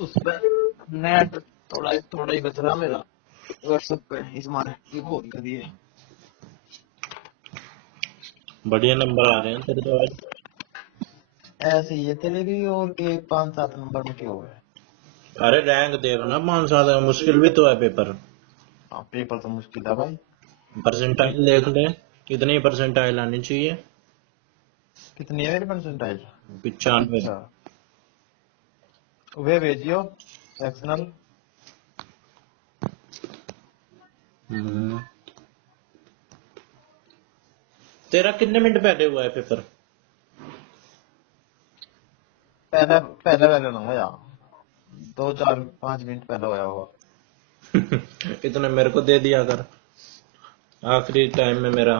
उस पर नेट थोड़ा थोड़ा ही बच रहा मेरा व्हाट्सएप पे, इस मारे ये बोल कर दिए। बढ़िया नंबर आ रहे हैं तेरे तो आज। ऐसे ही है तेरे भी, और के 5-7 नंबर में क्यों है? अरे रैंक देखना, 5-7 मुश्किल भी तो है पेपर। हाँ पेपर तो मुश्किल है भाई। परसेंटाइल देख ले, कितनी परसेंटाइल आनी चाहिए। कितनी है मेरी परसेंटाइल? 95। अच्छा वे भेजियो सेक्शनल। हम्म। तेरा कितने मिनट पहले हुआ है पेपर? पहले पहले पहले ना यार, 2-4-5 मिनट पहले होया होगा। इतने मेरे को दे दिया कर आखिरी टाइम में मेरा।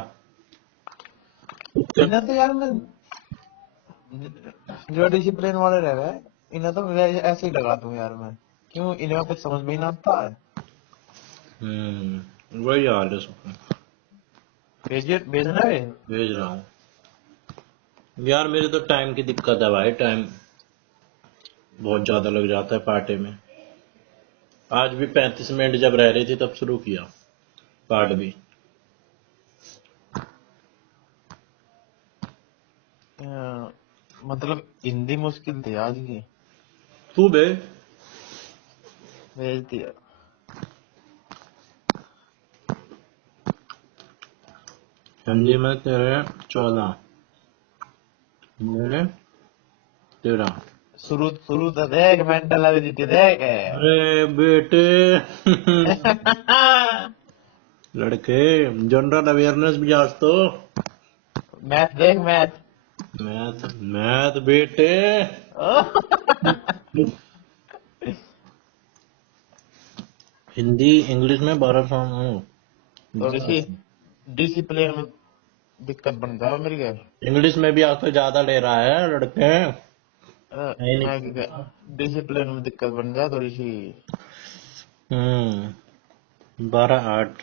इन्हें तो यार मैं जो डिसिप्लिन वाले रह गए, इन्हें तो मैं ऐसे ही लगा दूं यार मैं। क्यों, इन्हें कुछ समझ में ही ना आता है। वही हाल है सबका। भेजिए, भेजना है। भेज रहा हूँ यार। मेरे तो टाइम की दिक्कत है भाई, टाइम बहुत ज्यादा लग जाता है पार्टे में। आज भी 35 मिनट जब रह रही थी तब शुरू किया पार्ट भी। मतलब हिंदी मुश्किल थी आज की। तू बे भेज दिया। हिंदी में तेरे 14, मेरे 13। शुरू शुरू तो देख, मेंटल एबिलिटी देख। अरे बेटे लड़के, जनरल अवेयरनेस भी आज तो। मैथ देख, मैथ। मैथ मैथ बेटे। हिंदी इंग्लिश में 12 फॉर्म हूँ। थोड़ी सी डिसिप्लिन में दिक्कत बन जाओ मेरी क्या। इंग्लिश में भी आजकल ज्यादा ले रहा है लड़के। नहीं नहीं। मैं डिसिप्लिन में दिक्कत बन जाए थोड़ी सी। 12-8।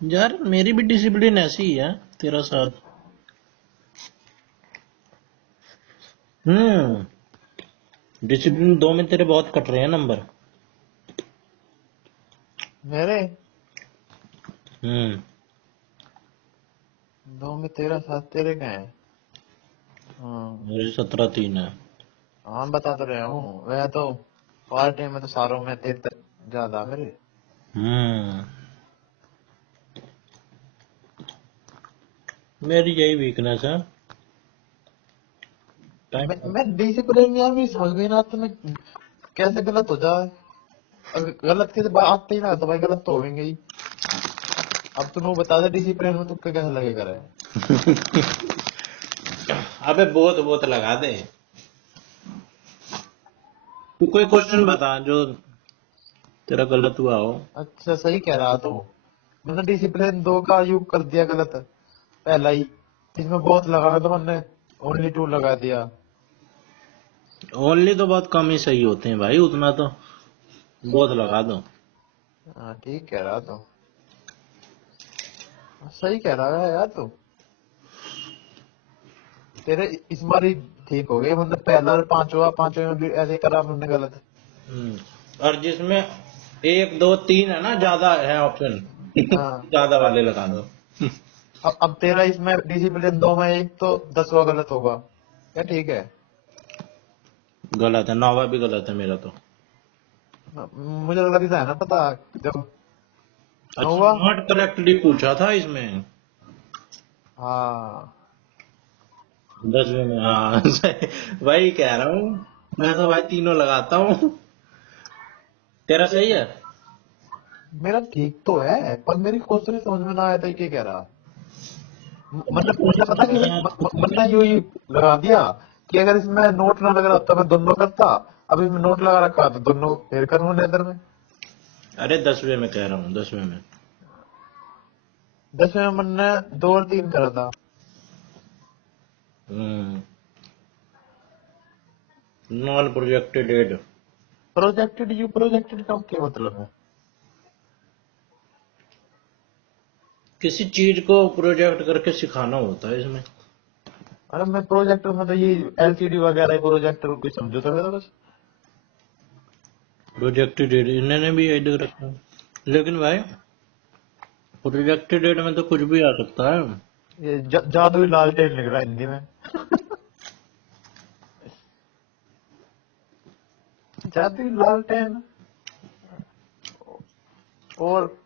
यार मेरी भी डिसिप्लिन ऐसी ही है तेरा साथ। डिसिप्लिन 2 में तेरे बहुत कट रहे हैं नंबर। मेरे हम्म 2 में 13-7, तेरे क्या है? हाँ मेरे 17-3 है। हाँ, बता तो रहा हूँ। वह तो पार्टी में तो सारों में तेरे तक ज्यादा मेरे। हम्म मेरी यही वीकनेस है, टाइम। मैं डिसिप्लिन यार भी समझ गई ना, तो मैं कैसे गलत हो जाए। अगर गलत की बात आते ही ना तो भाई गलत तो होंगे ही। अब तू बता दे डिसिप्लिन में तुक्का कैसे लगेगा रे? अबे बहुत बहुत लगा दे। तू कोई क्वेश्चन बता जो तेरा गलत हुआ हो। अच्छा सही कह रहा तो। मैंने डिसिप्लिन 2 का यूज कर दिया गलत पहला ही। इसमें बहुत लगा तो मैंने ओनली 2 लगा दिया। ओनली तो बहुत कम ही सही होते हैं भाई, उतना तो बहुत लगा दो। हाँ ठीक कह रहा तो। सही कह रहा है यार तू। तेरे इस बार ही ठीक हो गए, मतलब पहला और पांचवा में भी ऐसे करा मैंने गलत। और जिसमें 1 2 3 है ना, ज्यादा है ऑप्शन हाँ ज्यादा वाले लगा दो। अब तेरा इसमें डिसिप्लिन 2 में एक तो 10वां गलत होगा क्या? ठीक है। गलत है, 9वां भी गलत है मेरा तो। मुझे लगा था ना पता जब अच्छा, 9वां। नॉट करेक्टली पूछा था इसमें। हाँ 10वें में, हाँ वही कह रहा हूँ। मैं तो भाई तीनों लगाता हूँ। तेरा सही है। मेरा ठीक तो है, पर मेरी क्वेश्चन समझ में ना आया था कि क्या कह रहा। मतलब पता कि मैंने यूं ही लगा दिया कि अगर इसमें नोट ना लग रहा तो मैं दोनों करता। अब इसमें नोट लगा रखा तो दोनों फिर करूँ लेदर में। अरे 10वें में कह रहा हूँ, 10वें में। 10वें में मैंने 2 और 3 करा था। Non projected add. प्रोजेक्टेड का क्या मतलब है? किसी चीज को प्रोजेक्ट करके सिखाना होता है इसमें। अरे मैं प्रोजेक्टर में तो ये एलसीडी वगैरह प्रोजेक्टर को समझो तो मेरा बस। प्रोजेक्टेड डेट इन्होंने भी यही देख रखा है। लेकिन भाई प्रोजेक्टेड डेट में तो कुछ भी आ सकता है। ये जादुई लालटेन लिख रहा है हिंदी में। जादुई लालटेन। और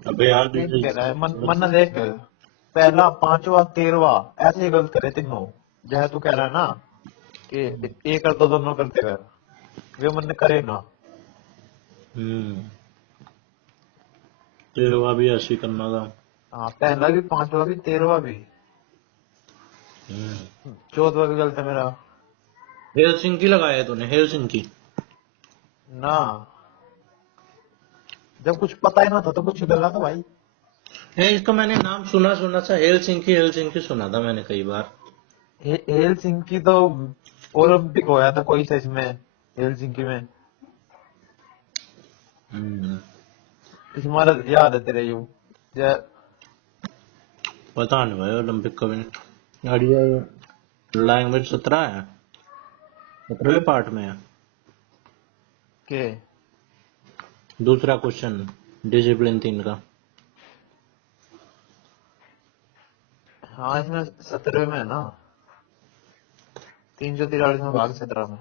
अबे यार ये कह रहा है मन्ना देख, पहला पांचवा तेरवा ऐसे ही गलत करे तीनों। जैसे तू कह रहा है ना कि एक कर दो दोनों करते कर, वे मन करे ना। हम्म, तेरवा भी ऐसे ही करना था। हाँ, पहला भी पांचवा भी तेरवा भी। चौदवा भी गलत है मेरा। हेलसिंकी लगाया है तूने, हेलसिंकी। ना, जब कुछ पता ही ना था तो कुछ गलत था भाई। है इसका मैंने नाम सुना सुना सा, हेलसिंकी हेलसिंकी सुना था मैंने कई बार। हेलसिंकी तो ओलंपिक होया था कोई सा इसमें, हेलसिंकी में। हम्म, तुम्हारा याद है तेरे यू पता नहीं भाई ओलंपिक कभी नहीं। और ये लैंग्वेज 17 है, 17वें पार्ट में है। के। दूसरा क्वेश्चन डिसिप्लिन 3 का। हाँ, इसमें 17वें में है ना, 343 में भाग 17 में।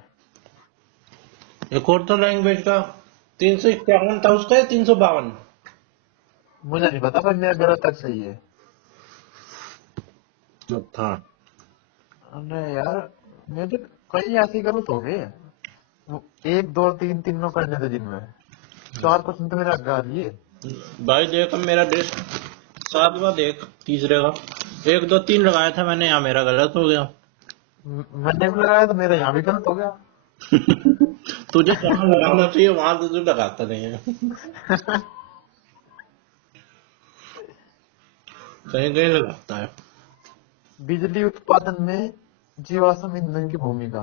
एक और तो लैंग्वेज का 351 था उसका, 352। मुझे नहीं पता, पर मेरा गलत तक सही है। था। अरे यार, मुझे कई ऐसे गलत हो गए। एक दो तीन तीनों करने थे जिनमें, 4% तो मेरे आगे आ रही है। भाई देख अब मेरा डिश 7वां देख, तीसरे का 1 2 3 लगाया था मैंने, यहाँ मेरा गलत हो गया। मैंने भी लगाया तो मेरा यहाँ भी गलत हो गया। तुझे जहाँ लगाना चाहिए वहां तो तू लगाता नहीं है, कहीं कहीं लगाता है। बिजली उत्पादन में जीवाश्म ईंधन की भूमिका।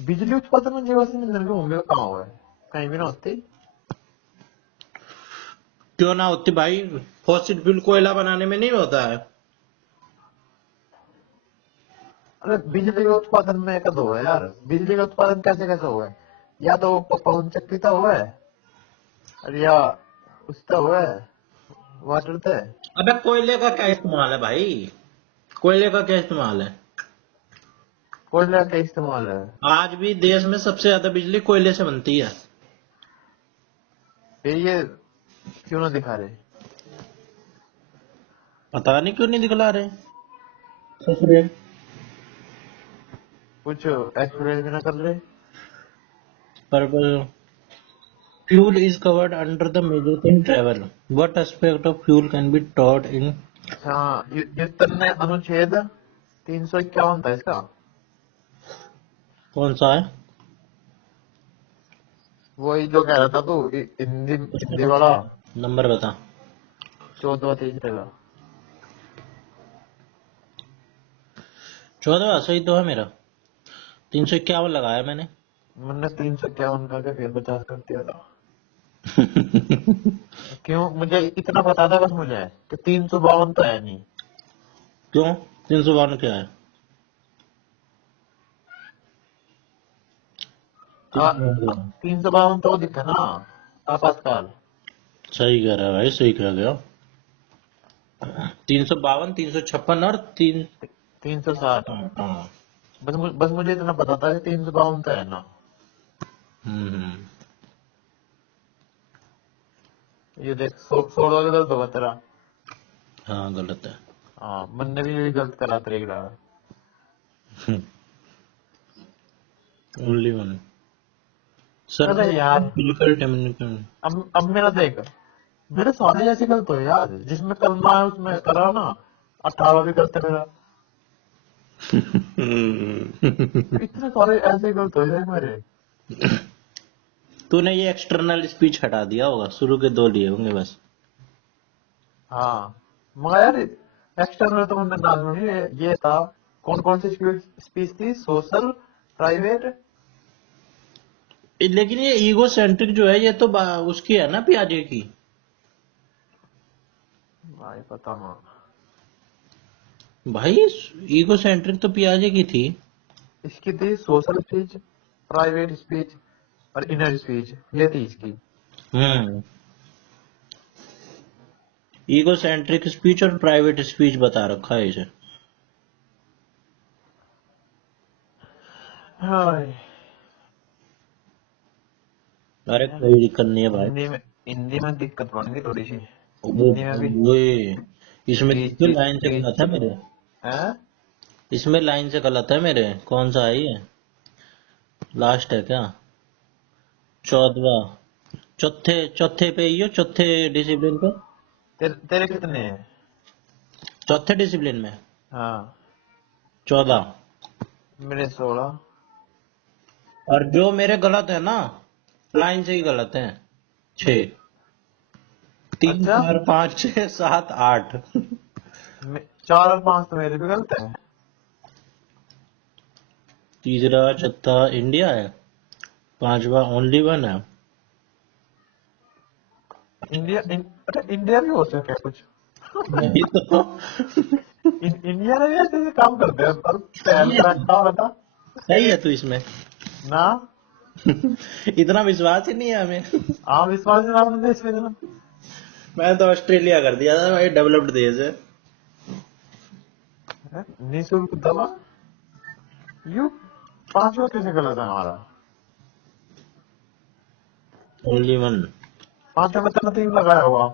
बिजली उत्पादन में जीवाश्म ईंधन की भूमिका कहाँ हुआ है? कहीं भी ना होती। क्यों ना होती भाई, फॉसिल फ्यूल कोयला बनाने में नहीं होता है। अरे बिजली का उत्पादन में कद हुआ है यार, बिजली का उत्पादन कैसे कैसे हुआ है? या तो पवन चक्की तो हुआ है, और या उसका हुआ है, वाटर थे। अबे कोयले का क्या इस्तेमाल है भाई, कोयले का क्या इस्तेमाल है। कोयला का इस्तेमाल है। आज भी देश में सबसे ज्यादा बिजली कोयले से बनती है। फिर ये क्यों ना दिखा रहे? पता नहीं क्यों नहीं दिखला रहे ससुरे। कुछ एक्सपीरियंस भी ना कर रहे। Purple fuel is covered under the major in travel. What aspect of fuel can be taught in? अच्छा, युतन ने अनुच्छेद 351 था इसका। कौन सा है? वही जो कह रहा था तू, हिंदी हिंदी वाला। नंबर बता। 14वां तीसरे का। 14वां सही तो है मेरा, 351 लगाया मैंने। मैंने 351 का फिर 50 कर दिया था। क्यों, मुझे इतना बता था बस मुझे कि 352 तो है नहीं। क्यों 352 क्या है? 352 352 तो दिखा ना, आपातकाल। सही कह रहा है भाई, सही कह गया। 352 356 और 3। 360। हाँ। बस मुझे इतना पता था कि 352 तो है ना। हम्म। ये देख, 16 का गलत होगा तेरा। हाँ गलत है। हाँ, मैंने भी यही गलत करा तेरे की तरह। Only one sir. अरे यार, बिल्कुल टेक्निकल। अब मेरा देख, मेरे सारे जैसे गलत हो यार, जिसमें करना है उसमें करा ना। 18 भी गलत है मेरा। इतने सारे ऐसे गलत हो जाए मेरे। तूने ये एक्सटर्नल स्पीच हटा दिया होगा, शुरू के 2 लिए होंगे बस। हाँ, मगर यार एक्सटर्नल तो मैंने नाम नहीं, ये था। कौन कौन सी स्पीच थी? Social, private. लेकिन ये ईगो सेंट्रिक जो है ये तो उसकी है ना, पियाजे की। भाई पता ना। भाई ईगो सेंट्रिक तो पियाजे की थी। इसकी थी सोशल स्पीच, प्राइवेट स्पीच और इनर स्पीच, ये थी इसकी। हम्म ईगो सेंट्रिक स्पीच और प्राइवेट स्पीच बता रखा है इसे। हाय। अरे कोई दिक्कत नहीं है भाई। हिंदी में दिक्कत बन गई थोड़ी सी। वो हिंदी में भी ये इसमें स्पीच देखिए लाइन से स्पीच गलत है मेरे। है। इसमें लाइन से गलत है मेरे। कौन सा है ये? लास्ट है क्या? 14वां। चौथे चौथे पे ही हो, चौथे डिसिप्लिन पे। तेरे कितने हैं? चौथे डिसिप्लिन में हाँ 14। मेरे 16। और जो मेरे गलत है ना, लाइन से ही गलत है। 6, 3, अच्छा 4, 5, 6, 7, 8। 4 और 5 तो मेरे भी गलत है। तीसरा चौथा इंडिया है, पांचवा ओनली वन है। अरे इंडिया भी हो सके कुछ। नहीं तो इंडिया ने भी ऐसे ऐसे काम करते हैं पर सही पहल है तू, रखा बता सही है तू इसमें। ना। इतना विश्वास ही नहीं है हमें। हाँ विश्वास है आपने देश में ना। मैं तो ऑस्ट्रेलिया कर दिया था भाई, डेवलप्ड देश है। निःशुल्क दवा यू 5वां कैसे गलत है हमारा? Only one. 5वें में तो नथिंग लगाया हुआ।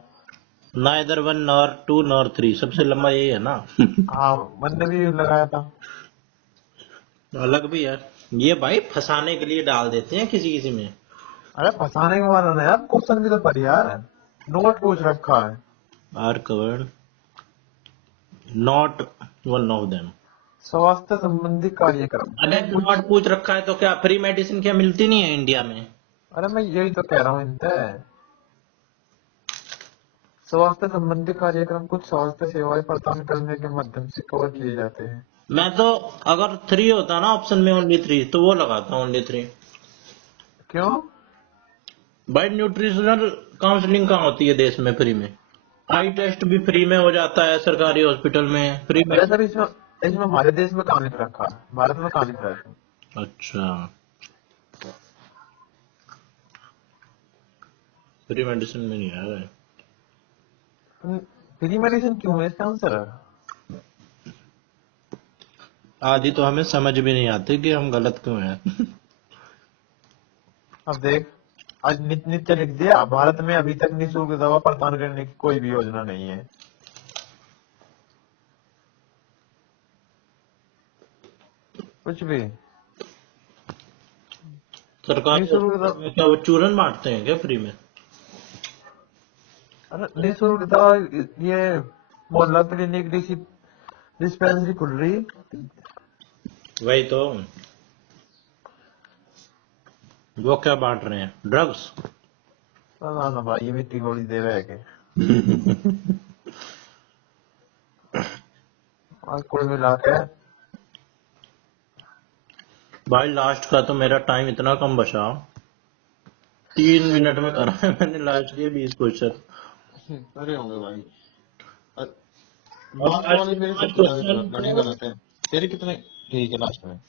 Neither one nor two nor three, सबसे लंबा यही है ना। हाँ मैंने भी लगाया था। अलग भी है। ये भाई फंसाने के लिए डाल देते हैं किसी किसी में। अरे फंसाने के मारा ना यार, क्वेश्चन भी तो पढ़ यार, नोट पूछ रखा है। Are covered, not one of them. स्वास्थ्य संबंधी कार्यक्रम अगर कुछ। नॉट पूछ रखा है तो क्या फ्री मेडिसिन क्या मिलती नहीं है इंडिया में? अरे मैं यही तो कह रहा हूँ इनसे, स्वास्थ्य संबंधी कार्यक्रम कुछ स्वास्थ्य सेवाएं प्रदान करने के माध्यम से कवर किए जाते हैं। मैं तो अगर 3 होता ना ऑप्शन में, ओनली 3, तो वो लगाता हूँ ओनली 3। क्यों? भाई न्यूट्रिशनल काउंसलिंग कहाँ होती है देश में फ्री में? आई टेस्ट भी फ्री में हो जाता है सरकारी हॉस्पिटल में, फ्री में। अरे सर इसमें इसमें हमारे देश में कहाँ लिख रखा है, भारत में कहाँ लिख रखा है? अच्छा, फ्री मेडिसिन में नहीं है भाई। फ्री मेडिसिन क्यों है इसका आंसर है? आदि तो हमें समझ भी नहीं आती कि हम गलत क्यों हैं। अब देख, आज नित्य लिख दिया, भारत में अभी तक निःशुल्क दवा प्रदान करने की कोई भी योजना नहीं है। कुछ भी सरकारी निःशुल्क हॉस्पिटल दवा। में क्या वो चूरन बांटते हैं क्या फ्री में? अरे निःशुल्क दवा, ये मोहल्ला क्लिनिक डिस्पेंसरी खुल रही। वही तो। वो क्या बांट रहे हैं, ड्रग्स? ना ना भाई, ये मिट्टी गोली दे रहे हैं और कुल मिला के। भाई लास्ट का तो मेरा टाइम इतना कम बचा, 3 मिनट में करा है मैंने लास्ट के 20 क्वेश्चन। अरे होंगे भाई। और लास्ट लास्ट वाले के मेरे 5 सबसे ज्यादा क्वेश्चन बड़े गलत है। तेरे कितने ठीक है लास्ट में?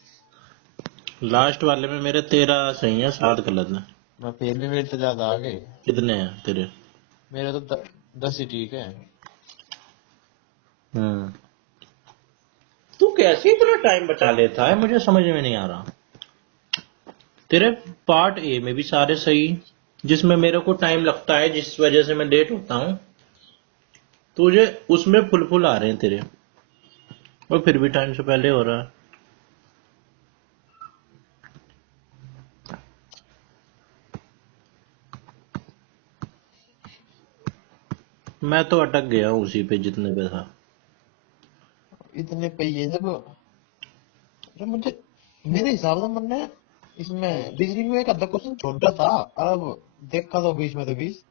लास्ट वाले में मेरे 13 सही है, 7 गलत है। मैं फिर भी मेरे से ज्यादा आ गए। कितने हैं तेरे? मेरे तो 10 ही ठीक है। हम्म तू कैसे इतना टाइम बचा लेता है, मुझे समझ में नहीं आ रहा। तेरे पार्ट ए में भी सारे सही, जिसमें मेरे को टाइम लगता है, जिस वजह से मैं लेट होता हूँ, तुझे उसमें फुल फुल आ रहे हैं तेरे, और फिर भी टाइम से पहले हो रहा है। मैं तो अटक गया हूँ उसी पे जितने पे था। इतने पे ये जब, अरे मुझे मेरे हिसाब से मैंने इसमें रीजनिंग में एक आधा क्वेश्चन छोटा था, अब देखा तो 20 में तो 20।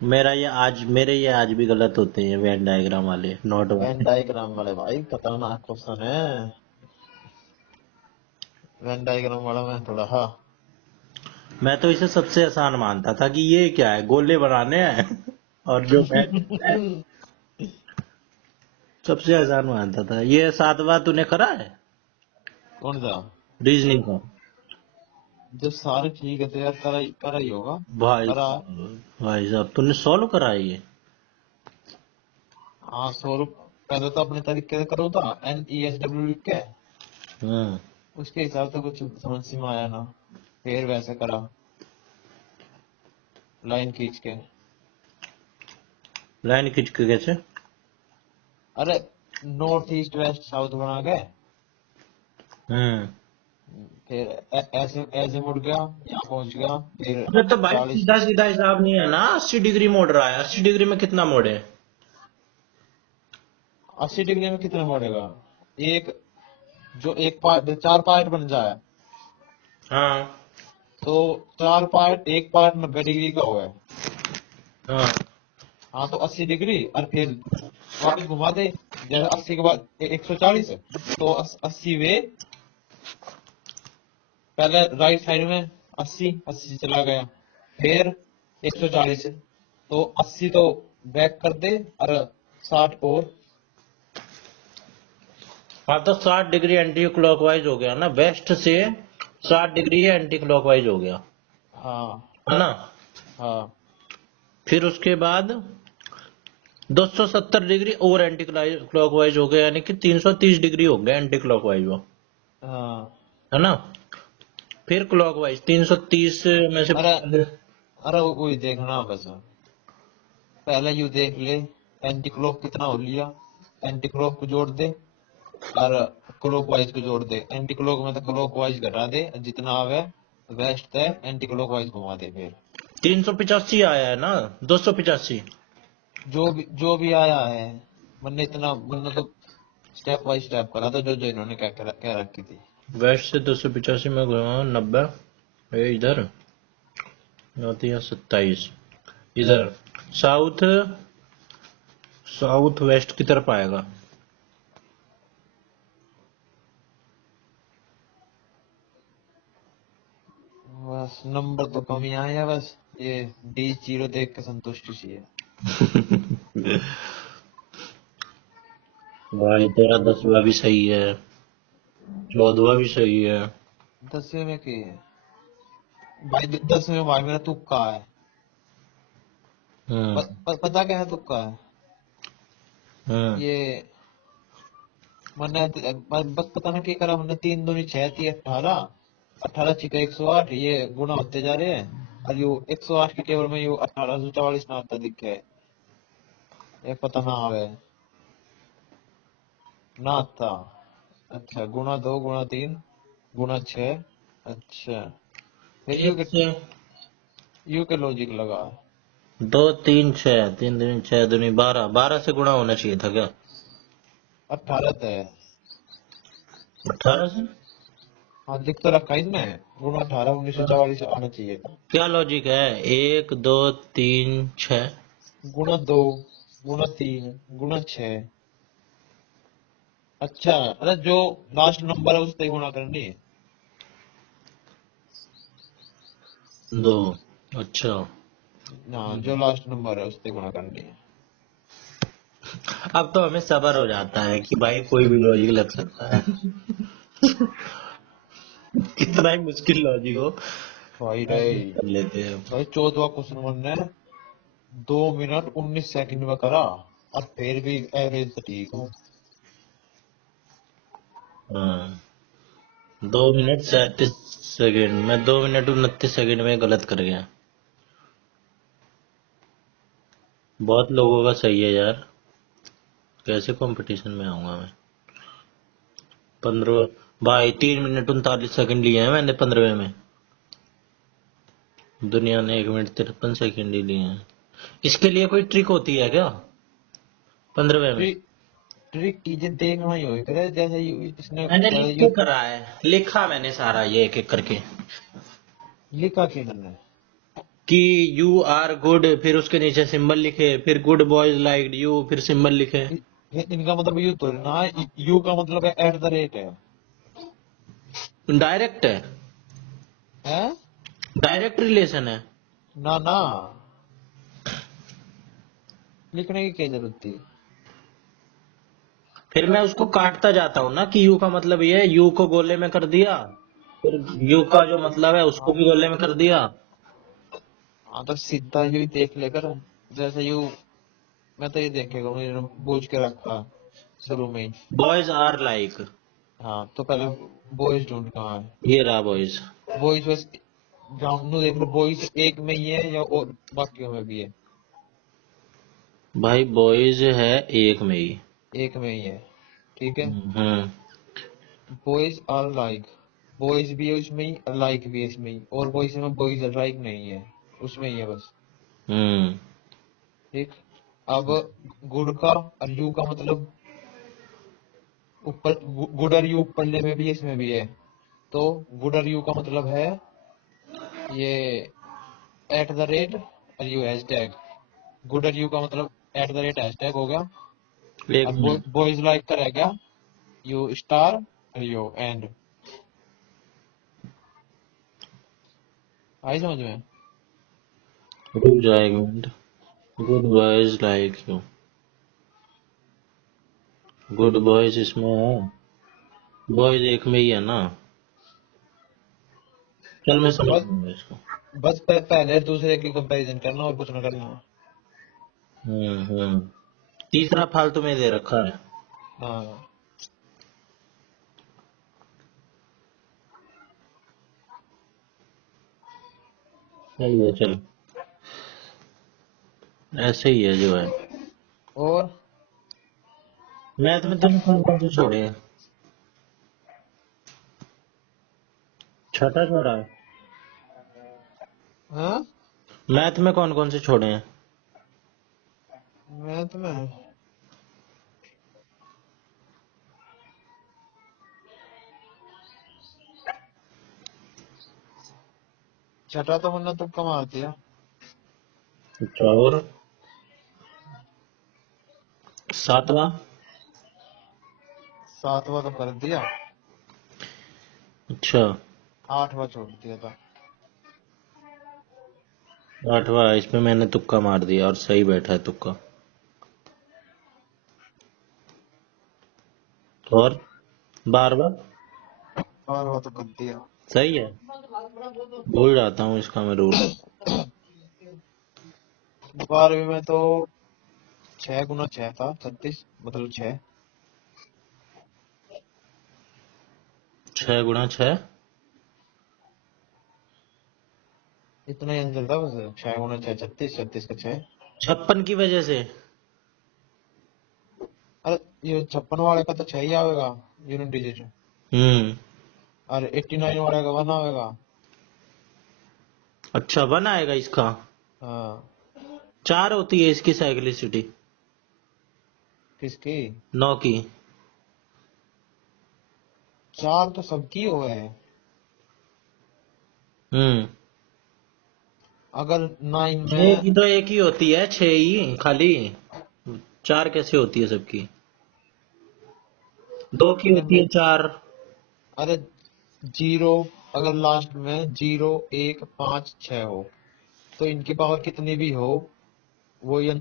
मेरे ये आज भी गलत होते हैं, वेन डायग्राम वाले, नॉट वेन वाले। डायग्राम वाले भाई खतरनाक क्वेश्चन है। वेन डायग्राम वाला मैं थोड़ा, हाँ। मैं तो इसे सबसे आसान मानता था कि ये क्या है, गोले बनाने हैं। और जो मैं सबसे आसान मानता था। ये 7वां तूने करा है कौन सा? रीजनिंग का? जब सारे ठीक है तो यार करा करा ही होगा। भाई करा। भाई साहब तूने सॉल्व करा है ये? हाँ, 100 रुपये पहले तो अपने तरीके से करो था, NESW लिख के। हम्म। उसके हिसाब से कुछ समझ में आया ना, फिर वैसे करा, लाइन खींच के। लाइन खींच के कैसे? अरे, नॉर्थ ईस्ट वेस्ट साउथ बना के, हम्म। फिर ऐसे ऐसे मुड़ गया, यहाँ पहुंच गया, फिर अबे तो भाई 40। सीधा सीधा हिसाब नहीं है ना, 80 डिग्री मोड़ रहा है। 80 डिग्री में कितना मोड़े? 80 डिग्री में कितना मोड़ेगा? एक, जो एक पार्ट 4 पार्ट बन जाए, हाँ तो 4 पार्ट, एक पार्ट 90 डिग्री का हुआ है। हाँ। हाँ, तो 80 डिग्री, और फिर वापस घुमा दे। जैसे 80 के बाद 140 है, तो 80 वे, पहले राइट साइड में 80, 80 से चला गया, फिर 140, तो 80 तो बैक कर दे, और 60 और। हाँ तो 60 डिग्री एंटी क्लॉकवाइज हो गया ना, वेस्ट से 60 डिग्री एंटी क्लॉकवाइज हो गया, हाँ है ना? हाँ फिर उसके बाद 270 डिग्री और एंटी क्लॉकवाइज हो गया, यानी कि 330 डिग्री हो गया एंटी क्लॉकवाइज वो, हाँ। है ना? फिर क्लॉकवाइज 330 में से अरे अरे, वही देखना बस। पहले यू देख ले, एंटी क्लॉक कितना हो लिया, एंटी क्लॉक को जोड़ दे, और क्लॉक वाइज को जोड़ दे। एंटी क्लॉक में तो क्लॉक वाइज घटा दे, जितना आवे वेस्ट है एंटी क्लॉक वाइज घुमा दे। फिर 385 आया है ना, 285। जो भी आया है, मैंने तो स्टेप बाय स्टेप करा था, जो जो इन्होंने क्या रखी थी। वेस्ट से 285 में घुमा 90, ये इधर आती है 27, इधर साउथ, साउथ वेस्ट की तरफ आएगा। बस नंबर तो कम ही आए हैं, बस ये D0 देख के संतुष्टि सी है। भाई तेरा 10वां भी सही है, 14वां भी सही है। 10वें में की है भाई, 10वें में भाई मेरा तुक्का है। हम्म। पता क्या है तुक्का है? हम्म। ये मैंने बस पता नहीं क्या करा, मैंने 3 दूनी 6, 3 18, 18 छिका 108, ये गुना होते जा रहे हैं, और यू 108 के टेबल में यू 1844 ना आता दिखे, ये पता ना आवे ना आता। अच्छा, गुना 2 गुना 3 गुना 6। अच्छा, फिर एक से यू के लॉजिक लगा। 2 3 6, 3 दूनी 6 दूनी 12, 12 से गुणा होना चाहिए था क्या? 18 है। 18 से? हाँ, लिख तो रखा है इसमें, गुना 18 1944 आना चाहिए था। क्या लॉजिक है? 1 2 3 6। गुना 2 गुना 3 गुना 6। अच्छा, अरे जो लास्ट नंबर है उससे गुणा करनी है। 2। अच्छा। हाँ, जो लास्ट नंबर है उससे गुणा करनी है। अब तो हमें सब्र हो जाता है कि भाई कोई भी लॉजिक लग सकता है। कितना ही मुश्किल लॉजिक हो, भाई रे, आगे कर लेते हैं। भाई 14वां क्वेश्चन मैंने 2 मिनट 19 सेकंड में करा, और फिर भी एवरेज तो ठीक हूँ। हाँ, 2 मिनट 37 सेकेंड, मैं 2 मिनट 29 सेकेंड में गलत कर गया। बहुत लोगों का सही है यार, कैसे कंपटीशन में आऊंगा मैं? 15 भाई, 3 मिनट 39 सेकेंड लिए हैं मैंने 15वें में। दुनिया ने 1 मिनट 53 सेकेंड ही लिए हैं। इसके लिए कोई ट्रिक होती है क्या 15वें में? ट्रिक ट्रिक कीजिए, देखना ही होगी करे, जैसे इसने मैंने लिख यू के करा है, लिखा मैंने सारा ये एक एक करके, लिखा कि मैंने। कि यू आर गुड, फिर उसके नीचे सिंबल लिखे, फिर गुड बॉयज लाइक यू, फिर सिंबल लिखे। इनका मतलब यू तो ना, यू का मतलब है @ है। डायरेक्ट है, हैं? डायरेक्ट रिलेशन है। ना ना, लिखने की क्या जरूरत थी? फिर मैं उसको काटता जाता हूँ ना कि यू का मतलब ये है, यू को गोले में कर दिया, फिर यू का जो मतलब है उसको भी गोले में कर दिया। हाँ तो सीधा यू ही देख लेकर, जैसे यू, मैं तो ये देखेगा मैंने बूझ के रखा शुरू में ही। बॉयज आर लाइक, हाँ तो पहले बॉयज ढूंढ कहाँ है। ये रहा बॉयज। बॉयज बस ग्राउंड में देख लो, बॉयज एक में ही है या और बाकियों में भी है? भाई बॉयज है एक में ही। एक में ही है, ठीक है। हम्म। बॉयज आर लाइक, बॉयज भी है उसमें ही, लाइक भी है इसमें ही, और बॉयज में बॉयज लाइक नहीं है, उसमें ही है बस। हम्म। ठीक। अब गुड का और यू का मतलब ऊपर, गुड और यू पढ़ने में भी है, इसमें भी है। तो गुड और यू का मतलब है ये एट द रेट और यू हैश टैग। गुड और यू का मतलब at the rate hash tag हो गया। एक और मिनट, बॉयज लाइक का रह गया यू स्टार और यू एंड। आई समझ में? रुक जाएगा minute. Good boys like you, good boys इसमें है, बॉयज एक में ही है ना। चल मैं समझ बस लूंगा इसको। बस पहले दूसरे की कंपैरिजन करना और कुछ ना करना। हम्म। तीसरा फालतू में दे रखा है। हाँ सही है चल, ऐसे ही है जो है। और मैथ में तुमने कौन कौन से छोड़े हैं? छठा छोड़ा है। हाँ मैथ में कौन कौन से छोड़े हैं? मैं तुम्हें छठा तो वरना तुक्का मार दिया। अच्छा, और सातवां? सातवां तो कर दिया, अच्छा, आठवां छोड़ दिया था। आठवां इसमें मैंने तुक्का मार दिया और सही बैठा है तुक्का। और 12वां? बारहवां तो कर दिया। सही है, भूल जाता हूँ इसका मैं रूल। 12वीं में तो 6 गुना 6 था 36, मतलब 6। 6 गुणा 6? इतना ही आंसर था बस, 6 गुना 6 36, 36 का 6। 56 की वजह से। अरे ये 56 वाले का तो 6 ही आएगा, यूनिट डिजिट। हम्म। और 89 वाले का 1 आएगा। अच्छा, 1 आएगा इसका। हाँ। 4 होती है इसकी साइक्लिसिटी। किसकी? 9 की। 4 तो सबकी हो है। हम्म। अगर 9 6 में, की तो एक ही होती है, 6 ही खाली। 4 कैसे होती है सबकी? 2 की कितने होती में? है 4। अरे जीरो, अगर लास्ट में 0 1 5 6 हो तो इनकी पावर कितनी भी हो वो ये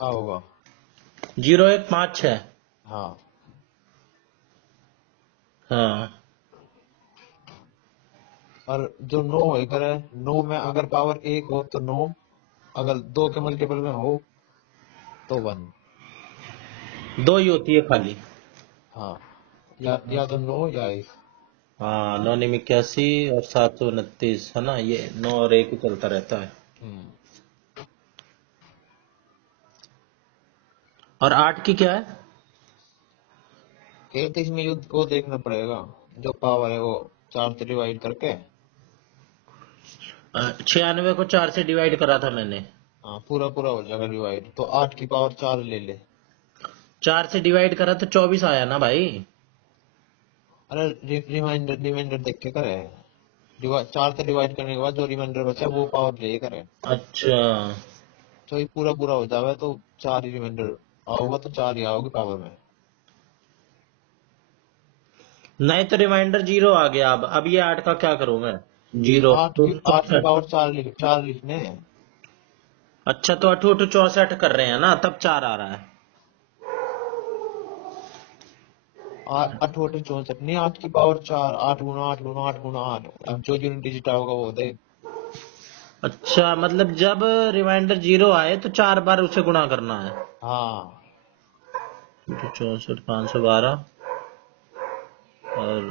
होगा। 0156। हाँ। हाँ। और जो 9 है करे, 9 में अगर पावर 1 हो तो 9, अगर 2 के मल्टीपल में हो तो 1। 2 ही होती है खाली। हाँ, या तो 9 या 1। हाँ, 9 81 और 729 है ना, ये 9 और 1 ही चलता रहता है। हम्म। और 8 की क्या है? एक तो इसमें युद्ध को देखना पड़ेगा, जो पावर है वो 4 से डिवाइड करके। 96 को 4 से डिवाइड करा था मैंने। हाँ पूरा पूरा हो जाएगा डिवाइड, तो 8 की पावर 4 ले ले। 4 से डिवाइड करा तो 24 आया ना भाई। अरे रिमाइंडर रिमाइंडर देख के करे। 4 से डिवाइड करने के बाद जो रिमाइंडर बचा वो पावर ले करे। अच्छा। तो ये पूरा पूरा हो जाएगा तो 4 ही रिमाइंडर आओगा, तो 4 ही आओगे पावर में। नहीं तो रिमाइंडर 0 आ गया। अब ये 8 का क्या करूं मैं? 0 8 तो की 8 की 64। पावर 4 लिखने हैं। अच्छा, तो 8 8 64 कर रहे हैं ना, तब 4 आ रहा है। 8 64 नहीं, 8 की पावर 4, 8 गुना 8 गुना 8 गुना 8। अब जो यूनिट डिजिट होगा वो दे। अच्छा, मतलब जब रिमाइंडर 0 आए तो 4 बार उसे गुणा करना है। हाँ, तो 64 512 और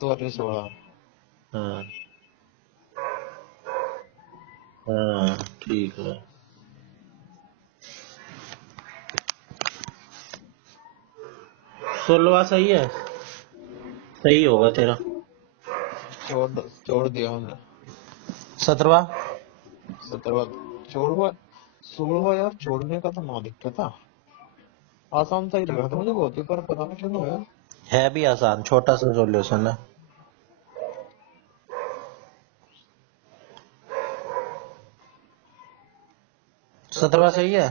2 16। हाँ हाँ ठीक है। 16वां सही है, सही होगा तेरा। छोड़ दिया हमने। 17वां 17वां छोड़ हुआ। 16वां यार छोड़ने का तो ना दिक्कत था। आसान सा ही लग रहा था मुझे बहुत ही, पर पता नहीं क्यों हुआ। है भी आसान, छोटा सा सॉल्यूशन है। 17वां सही है।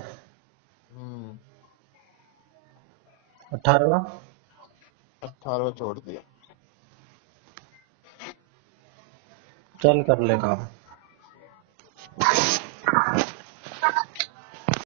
18वां 18वां छोड़ दिया। चल कर ले काम।